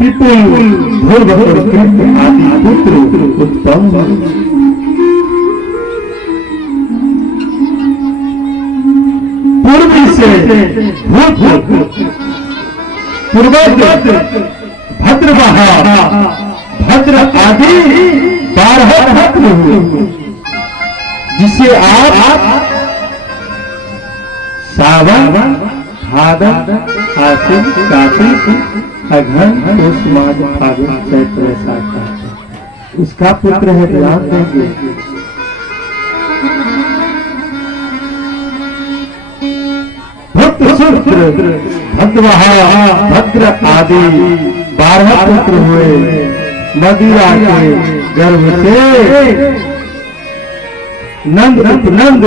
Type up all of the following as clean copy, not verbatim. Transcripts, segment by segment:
विपुल ध्रुव आदि पुत्र उत्तम। पूर्वी से पूर्वज भद्रवाहा भद्र आदि 12 भद्र हुए, जिसे आप सावन भादव आश्विन कार्तिक अघन पुष माघ फागुन चैत्र वैशाख, उसका पुत्र है। ध्यान देंगे भद्रवाहा भद्र आदि 12 पुत्र हुए। मदिरा के गर्भ से नंद उपनंद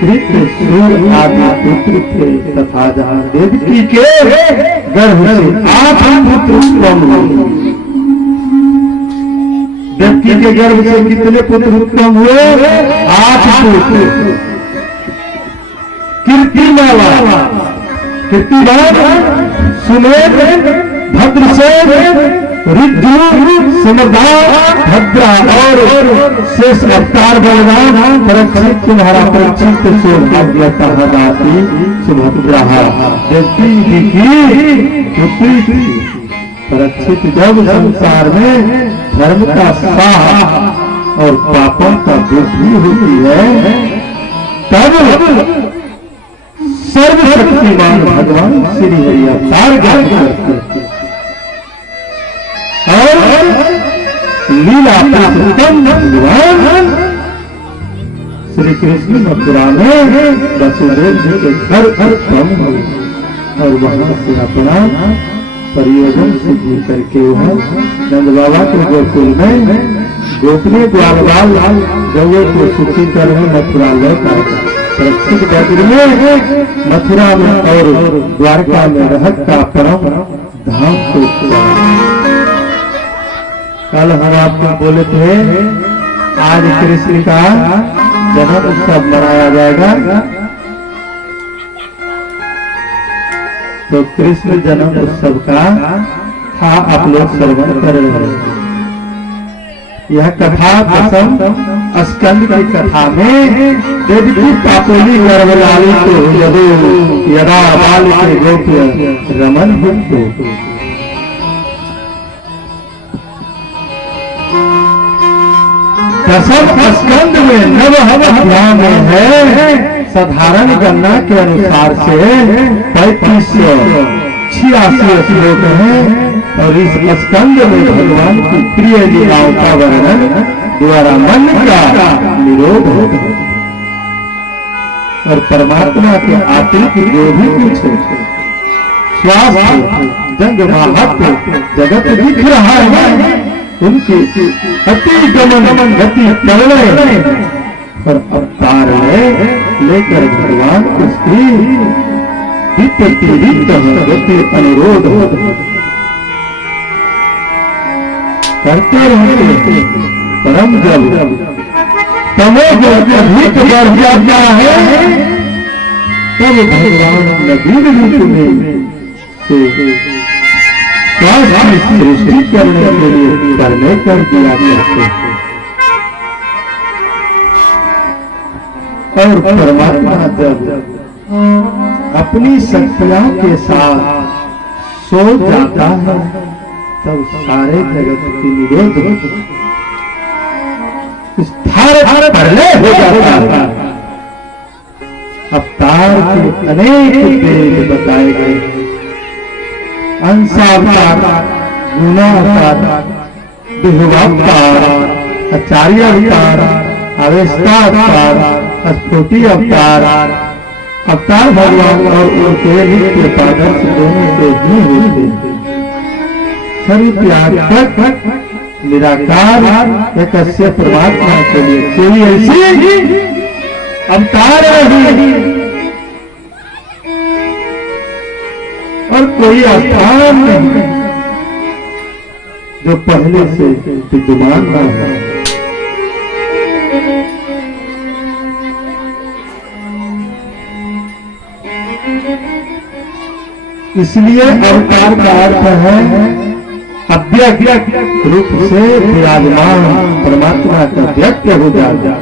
कृष्ण सूर्य आदि पुत्र थे, तथा जहाँ देवकी के गर्भ से 8 पुत्र उत्पन्न हुए। देवकी के गर्भ से कितने पुत्र उत्पन्न हुए? 8 पुत्र। कीर्तिमाला कीर्तिमान सुमेध भद्रसेन ऋद्धि समरदार भद्रा और शेष अवतार बलराम परीक्षित तुम्हारा परीक्षित सोभाग्यति सुभद्रा देवकी की पुत्री थी। परीक्षित जब संसार में धर्म का साह और पापों का वृद्धि होती है, तब सर्वशक्तिमान भगवान श्री हरि अवतार ग्रहण करते और लीला पुरुषोत्तम भगवान श्री कृष्ण मथुरा में वसुदेव जी के घर उत्पन्न हुए और वहां से अपना परियोजन सिद्धि करके वहां नंद बाबा के गोकुल में गोपनीय ग्वाल गौ को सुखी कर मथुरा लौट आए। परीक्षित ब्रज में मथुरा में और द्वारका में रहत का परम धाम को कल हम आपको बोले थे आज कृष्ण का जन्म उत्सव मनाया जाएगा। तो कृष्ण जन्म उत्सव का था, आप लोग श्रवण कर रहे हैं। यह कथा दसम स्कंद की कथा में देवकी पापोली गर्भलाली को यदा बाल के गोप्य रमन भुक्तो। दसम स्कंद में नवम अध्याय में है। साधारण गणना के अनुसार से 3586 श्लोक है और इस स्कंद में भगवान की प्रिय लीलाओं का वर्णन द्वारा मन का निरोध होता है और परमात्मा के आत्मिक जो भी कुछ स्वास्थ्य जंग महत्व जगत दिख रहा है, उनकी अति गमन गति करने और अवतार लेकर भगवान उसकी गति अनुरोध करते रहते। परम जब तमो जब अधिक बढ़ जाता है, तब भगवान नवीन रूप में सृष्टि करने के लिए करने कर दिया करते हैं। और परमात्मा जब अपनी शक्तियों के साथ सो जाता है, तब सारे जगत की निरोध प्रलय हो जाता है। अवतार के अनेक तेज बताए गए, अंशावतार, गुणावतार, विभवावतार, आचार्य अवतार, अवेस्तावतार, स्फुटी अवतार, अवतार भगवान और उनके नित्य पादर्श दोनों के ही होते सभी त्याग निराकार एक परमात्मा के लिए कोई ऐसी अवतार नहीं और कोई स्थान नहीं जो पहले से विद्यमान न हो। इसलिए अवतार का अर्थ है अव्यक्त रूप से विराजमान परमात्मा का व्यक्त हो जाता।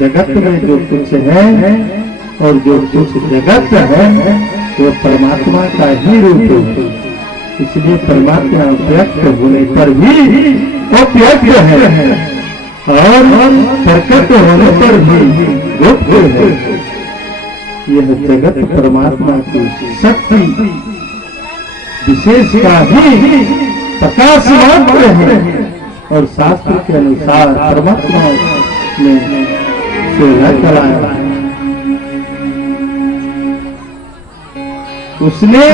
जगत में जो कुछ है और जो कुछ जगत है वो परमात्मा का ही रूप है। इसलिए परमात्मा व्यक्त होने पर भी वो व्यक्त है और प्रकट होने पर भी गुप्त है। यह जगत परमात्मा की शक्ति विशेष का ही प्रकाश मात्र है और शास्त्र के अनुसार परमात्मा ने शोभा चलाया। उसने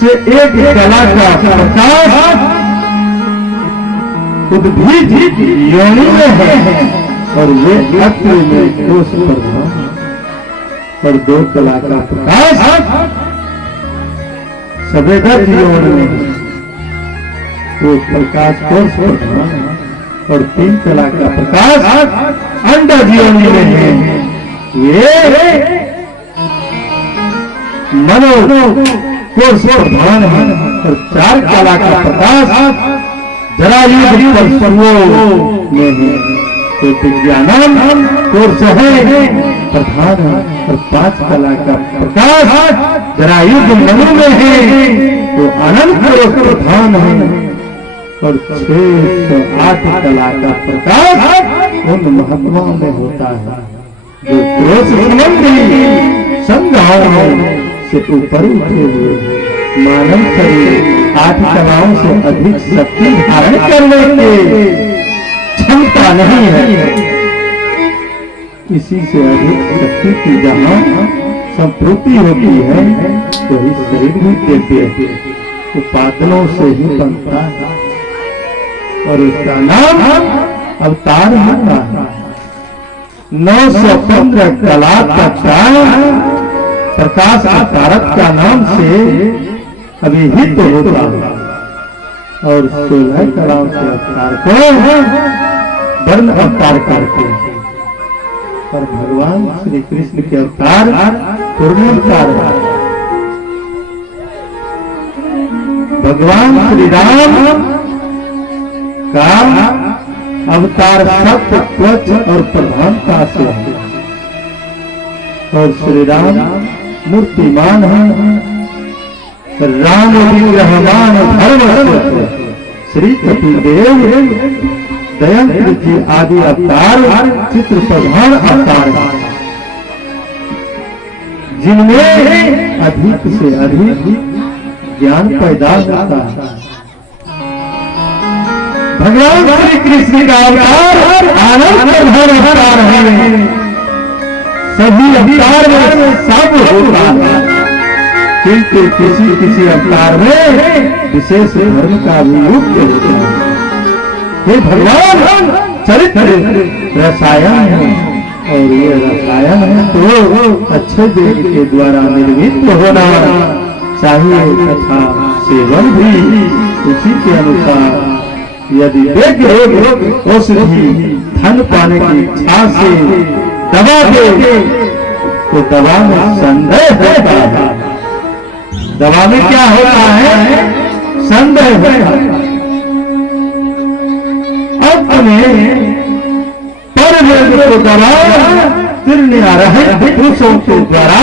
से एक कला का प्रकाश उद्भिद योनि में है और वे अत्र में कोश प्रधान और दो कला का प्रकाश सवेदत योनि में वो प्रकाश कोश प्रधान और तीन कला का प्रकाश अंडज योनि में है। ये मनो कोश प्रधान है और चार कला का प्रकाश जरायुध पशुओं में है। तो विज्ञानम कोर्स है प्रधान और पांच कला का प्रकाश जरायुध मनु में है। तो अनंत कोश प्रधान है और 608 कला का प्रकाश उन महात्माओं में होता है जो कोश संबंधी संध्याओं से ऊपर उठे हुए मानव शरीर 8 कलाओं से अधिक शक्ति धारण करने की क्षमता नहीं है। इसी से अधिक शक्ति की जहाँ संपूर्ति होती है वही शरीर भी दिव्य उपादानों से ही बनता है और उसका नाम अवतार होता है। 915 कला का प्रकाश अवतारक का नाम से अभिहित होता है और 16 कलाओं के अवतार को वर्ण अवतार करते हैं। और भगवान श्री कृष्ण के अवतार पूर्ण अवतार है। भगवान श्री राम का अवतार सत्य त्वच और प्रधानता से है और श्री राम मूर्तिमान है। राम विग्रहमान धर्म श्री कपिलदेव दयंत जी आदि अवतार चित्र प्रधान अवतार जिनमें अधिक से अधिक ज्ञान पैदा होता है। भगवान श्री कृष्ण का अवतार आनंद प्रधान अवतार है। सभी अवतार में सब होता है किंतु किसी किसी अवतार में विशेष धर्म का भी युक्त होता है। हे भगवान चरित्र रसायन है और ये रसायन है तो अच्छे देव के द्वारा निर्मित होना चाहिए तथा सेवन भी उसी के अनुसार। यदि व्यक्ति औषधि धन पाने की इच्छा से दबा दे तो दवा में संदेह होता है। दवा में क्या होता है? संदेह होता है। अपने परवेद को दवा पुरुषों के द्वारा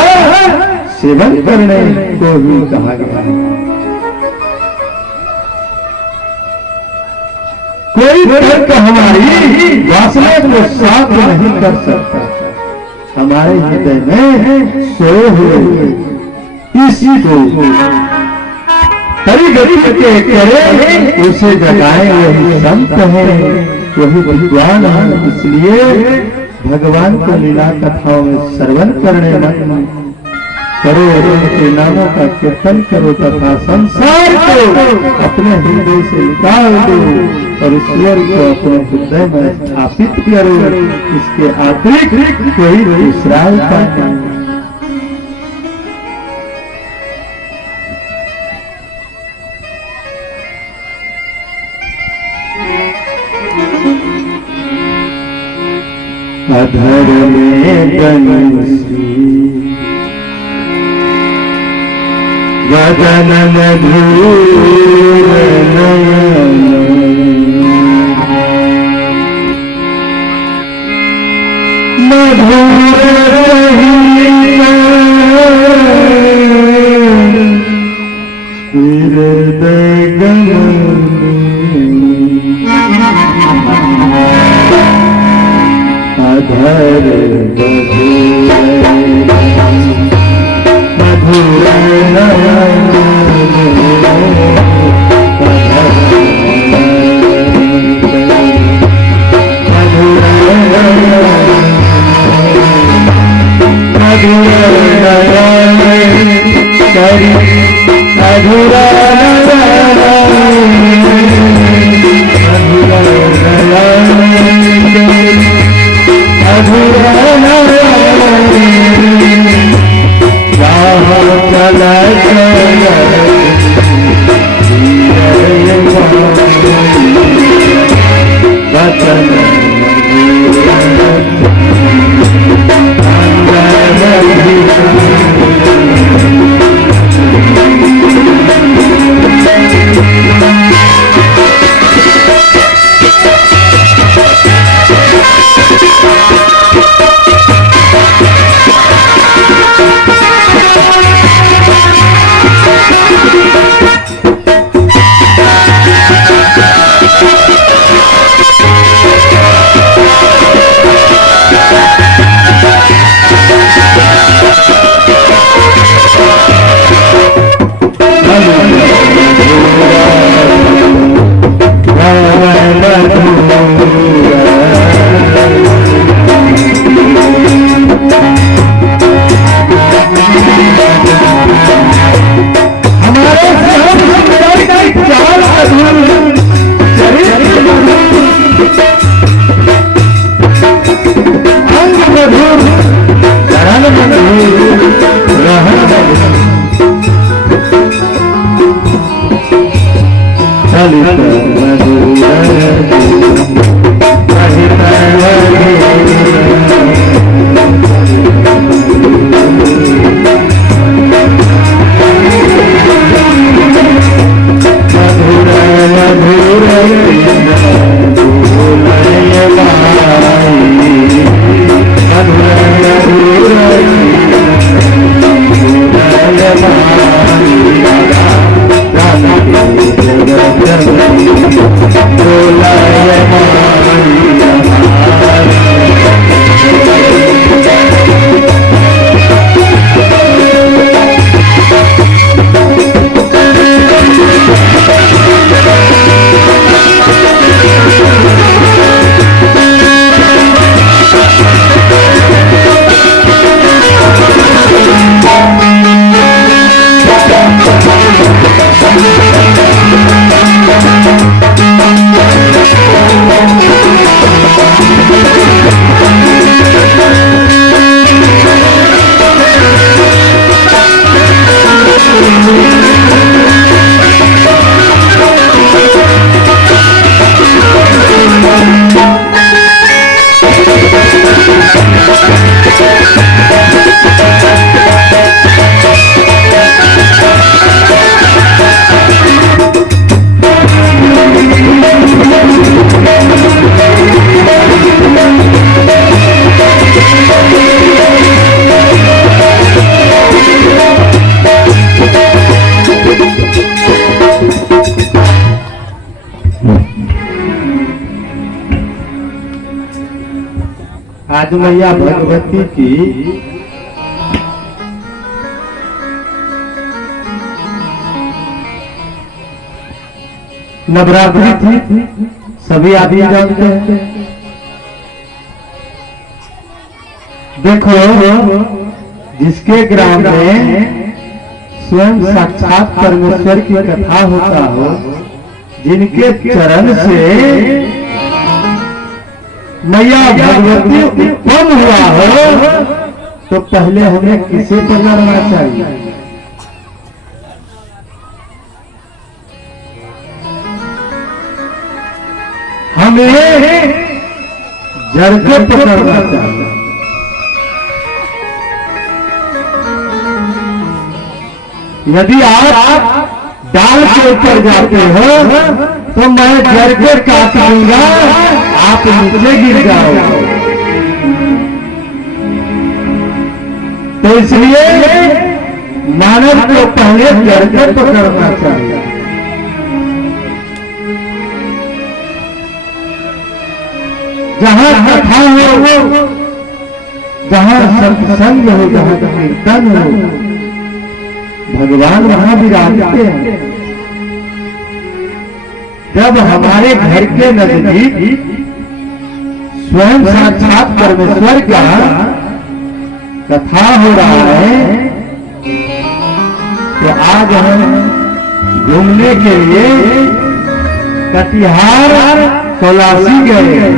सेवन करने को भी कहा गया है। कोई तर्क हमारी वासना को साफ नहीं कर सकता। हमारे हृदय में सोए हुए इसी को तरी गति के करे उसे जगाए वही संत है, वही विद्वान है। इसलिए भगवान को लीला कथाओं में श्रवण करने मन करो, उनके नामों का कीर्तन करो तथा संसार को अपने हृदय से निकाल दो और ईश्वर को अपने हृदय में स्थापित करो। इसके अतिरिक्त कोई दूसरा उपाय नहीं। अधर में बंसी वदन मधुर नयन मधुर हृदय अधर मधुर आज मैया भगवती की नवरात्रि थी, सभी आदमी जानते हैं। देखो, जिसके ग्राम में स्वयं साक्षात परमेश्वर की कथा होता हो, जिनके चरण से मैया भगवती उत्पन्न हुआ हो, तो पहले हमें किसे पकड़ना चाहिए? हमें जड़ को पकड़ना चाहिए। यदि आप डाल के ऊपर जाते हो तो मैं जड़ के काट दूंगा, आप नीचे गिर जाओगे। तो इसलिए मानव को पहले जड़ को पकड़ना चाहिए। जहां कथा हो, जहां सत्संग हो, जहां कीर्तन हो, भगवान वहां विराजते हैं। जब हमारे घर के नजदीक स्वयं साक्षात परमेश्वर का कथा हो रहा है, तो आज हम घूमने के लिए कटिहार कोलासी गए।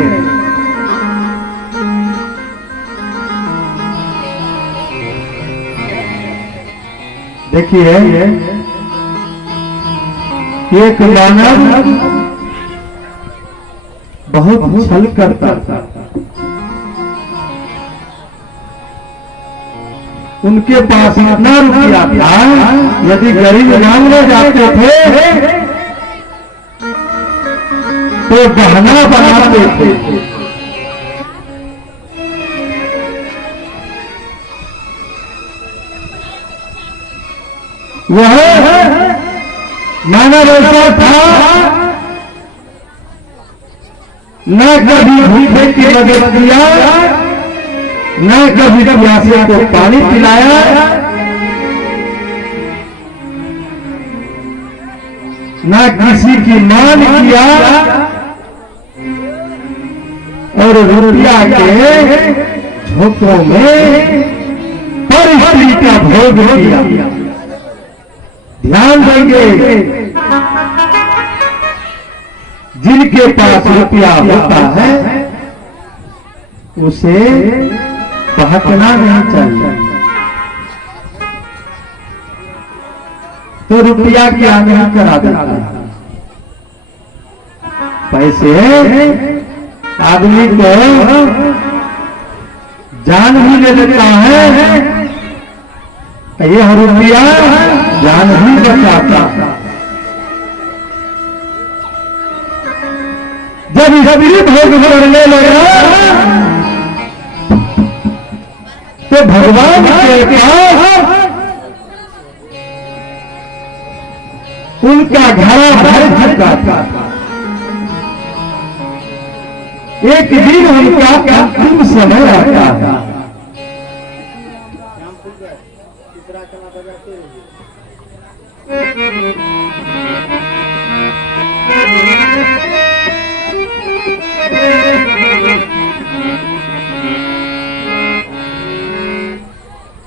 देखिए, एक मानव बहुत छल करता था। उनके पास इतना रुपया था, यदि गरीब मांगने जाते थे तो गहना बनाते थे। वह मानव ऐसा था, न कभी भूखे की मदद किया, न कभी प्यासे को पानी पिलाया, न किसी की मान किया, और रुपया के झोंकों में परिस्थिति का भोग किया। ध्यान देंगे, जिनके पास रुपया होता है उसे बहकना नहीं चाहिए। तो रुपया क्या नहीं करा देता है। पैसे आदमी को जान भी ले लेता है, यह रुपया जान ही बचाता। जब जबरी भोग करने लगा तो भगवान के पास उनका घड़ा भर चुका था। एक दिन उनका अंतिम समय आता था।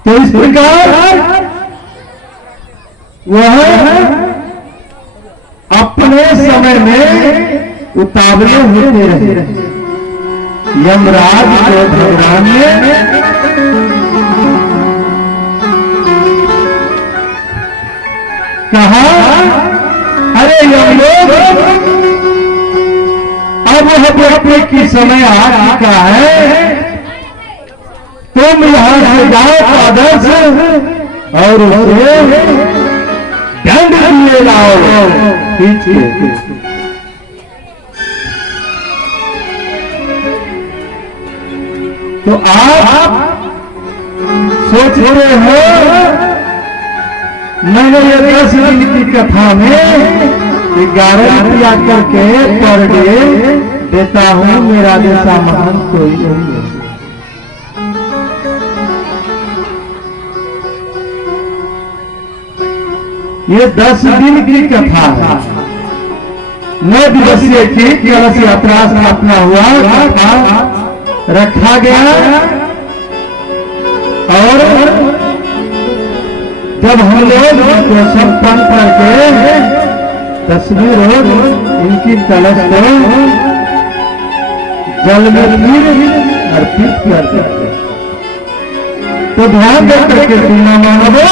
तो इस प्रकार वह अपने समय में उतावले होते रहे। यमराज को भगवान ने कहा, अरे यमलोक, अब अपने की समय आ चुका है, तुम यहां से जाओ पादर से और उसे दंड दिए लाओ। पीछे तो आप सोच रहे हो, मैंने ये 10 दिन की कथा में 11 रुपया करके पर डे देता हूं, मेरा जैसा महान कोई नहीं है। ये 10 दिन की कथा है। 9 दिवसीय की कलश यात्रा स्थापना हुआ, रखा गया, और जब हम लोग को संपन्न करके 10वें रोज इनकी कलश को जल में फिर अर्पित कर देते। तो ध्यान दे करके सुनना मानवो,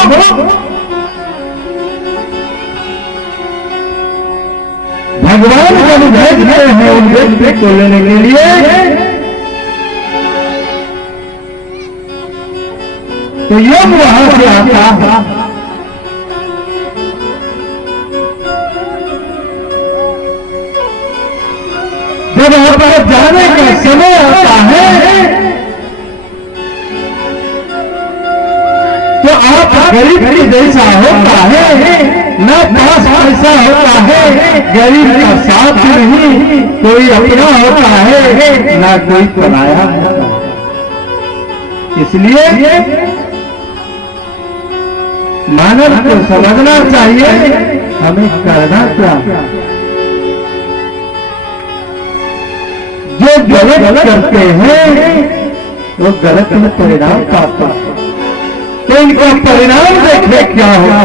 भगवान जब भेजते हैं उन व्यक्ति को लेने के लिए, तो यम वहां से आता है जाने का समय आता है तो आप गरीब के जैसा होता है, न पास पैसा होता है, गरीब का साथ नहीं, कोई अपना होता है ना कोई पराया होता है। इसलिए मानव को समझना चाहिए हमें करना क्या। जो गलत करते हैं वो गलत में परिणाम पाते हैं, तो इनका परिणाम देखे क्या होगा।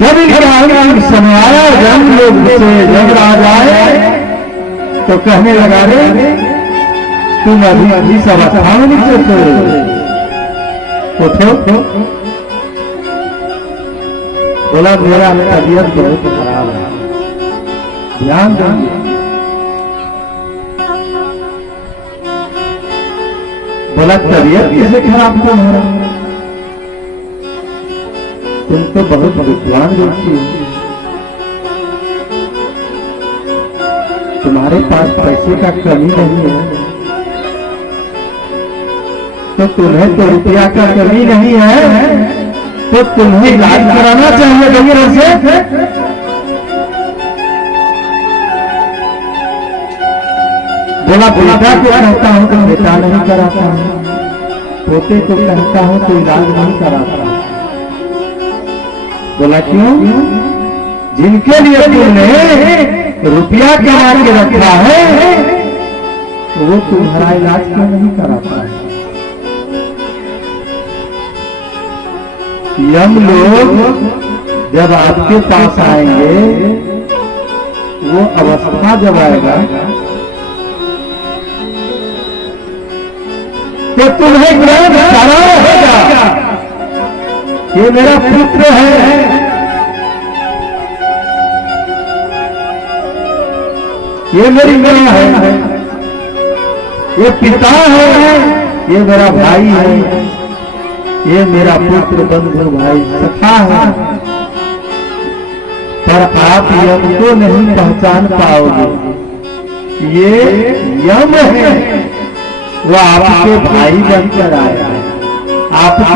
जब इनका समय आया, जब लोग से झगड़ा जाए तो कहने लगा रे तुम अभी इस अवस्था में नहीं सोचो, उठो। बोला मेरा तबीयत बहुत खराब है, ध्यान देंगे। बोला तबीयत कैसे खराब क्यों हो रहा है, तुम तो बहुत विद्वान व्यक्ति हो, तुम्हारे पास पैसे का कमी नहीं है, तो तुम्हें तो रुपया का कमी नहीं है, तो तुम्हें इलाज कराना चाहिए डॉक्टर से। बोला बेटा को कहता हूं तो बेटा नहीं कराता हूं, पोते को कहता हूं तो इलाज नहीं कराता। बोला क्यों? जिनके लिए तुमने रुपया कमा के रखा है वो तुम्हारा इलाज क्यों नहीं कराता है। यम लोग जब आपके पास आएंगे, वो अवस्था जब आएगा तो तुम्हें ज्ञान सारा होगा, ये मेरा पुत्र है, ये मेरी मां है, ये पिता है, ये मेरा भाई है, ये मेरा पुत्र बंधु भाई सखा है। पर आप यम को नहीं पहचान पाओगे, ये यम है, वो आपके भाई बनकर आया है, आपके